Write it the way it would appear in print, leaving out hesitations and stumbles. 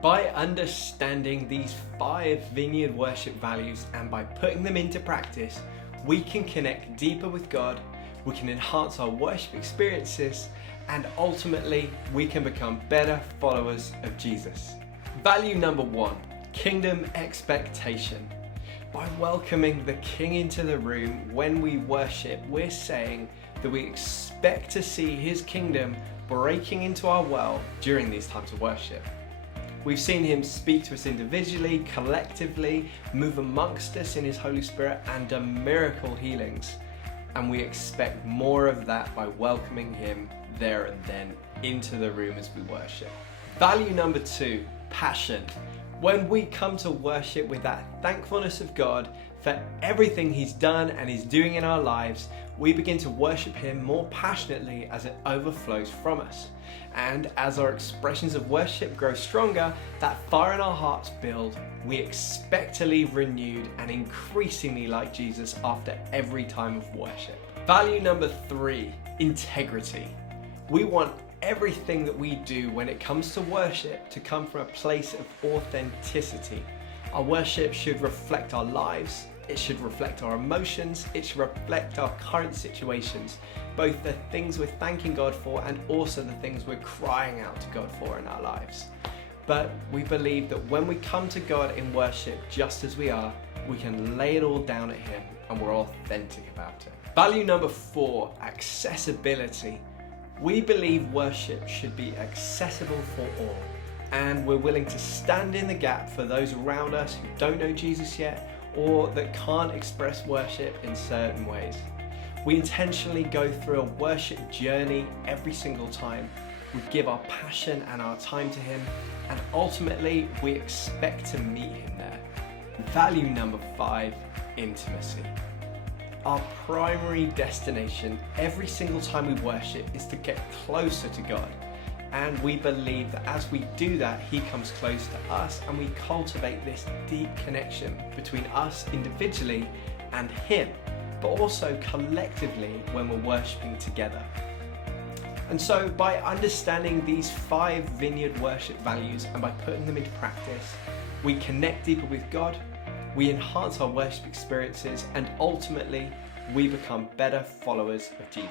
By understanding these 5 Vineyard worship values and by putting them into practice, we can connect deeper with God, we can enhance our worship experiences, and ultimately we can become better followers of Jesus. Value number 1, kingdom expectation. By welcoming the King into the room when we worship, we're saying that we expect to see His kingdom breaking into our world during these times of worship. We've seen Him speak to us individually, collectively, move amongst us in His Holy Spirit, and done miracle healings. And we expect more of that by welcoming Him there and then into the room as we worship. Value number 2, passion. When we come to worship with that thankfulness of God for everything He's done and He's doing in our lives, we begin to worship Him more passionately as it overflows from us. And as our expressions of worship grow stronger, that fire in our hearts build. We expect to leave renewed and increasingly like Jesus after every time of worship. Value number 3, integrity. We want everything that we do when it comes to worship to come from a place of authenticity. Our worship should reflect our lives, it should reflect our emotions, it should reflect our current situations, both the things we're thanking God for and also the things we're crying out to God for in our lives. But we believe that when we come to God in worship just as we are, we can lay it all down at Him and we're authentic about it. Value number 4, accessibility. We believe worship should be accessible for all, and we're willing to stand in the gap for those around us who don't know Jesus yet or that can't express worship in certain ways. We intentionally go through a worship journey every single time. We give our passion and our time to Him, and ultimately we expect to meet Him there. Value number 5, intimacy. Our primary destination every single time we worship is to get closer to God. And we believe that as we do that, He comes close to us and we cultivate this deep connection between us individually and Him, but also collectively when we're worshiping together. And so by understanding these 5 Vineyard worship values and by putting them into practice, we connect deeper with God, we enhance our worship experiences, and ultimately we become better followers of Jesus.